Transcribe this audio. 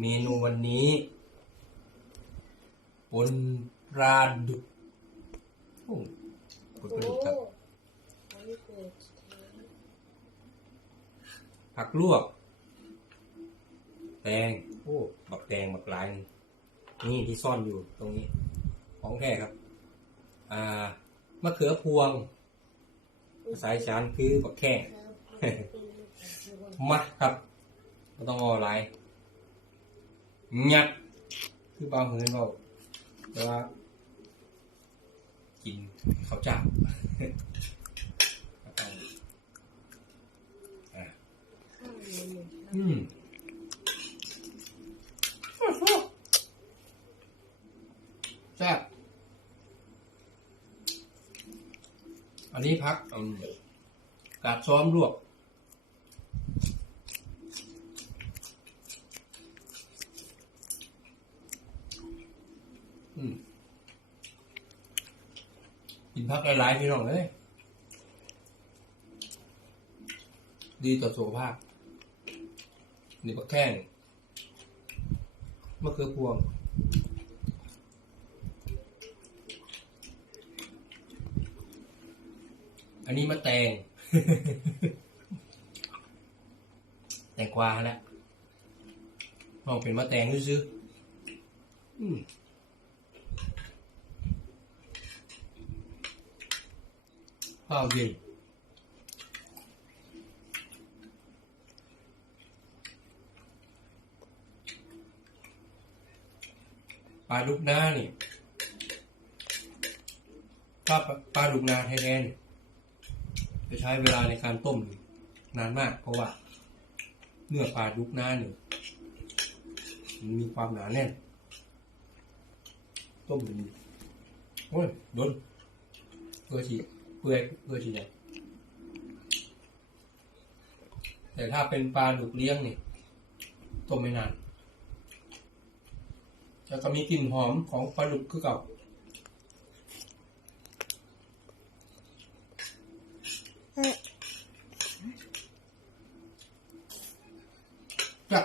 เมนูวันนี้ปนปลาดุกโอ้ปนปลาดุกครับ ผักลวก แตงโอ้บักแตงบักลายนี่ที่ซ่อนอยู่ตรงนี้ ของแท้ครับ อ่ามะเขือพวงภาษาอีสานคือบักแค่มาครับไม่ต้องเอาอะไร ยัดคือบางเหินเราแต่ว่า กินข้าวจ้าอืมแซ่บอันนี้พักอืมกาดซ้อมลวก อืม กินพักหลายๆพี่น้องเลย ดีต่อสุขภาพนี่ปักแข้งมะเขือพวงอันนี้มะแตง แตงกวาแหละลองเป็นมะแตงดูซื้ออืม ข้าวเย็นปลาลูกนานี่ถ้าปลาลูกนาไทยแลนด์จะใช้เวลาในการต้มนานมาก เพราะว่าเนื้อปลาลูกนาเนี่มันมีความหนาแน่น ต้มดีโอ้ยโดนเพื่อเพื่อยทีเดียแต่ถ้าเป็นปลาดุกเลี้ยงนี่ต้มไม่นานจะก็มีกลิ่นหอมของปลาดุกคือเก่าจับ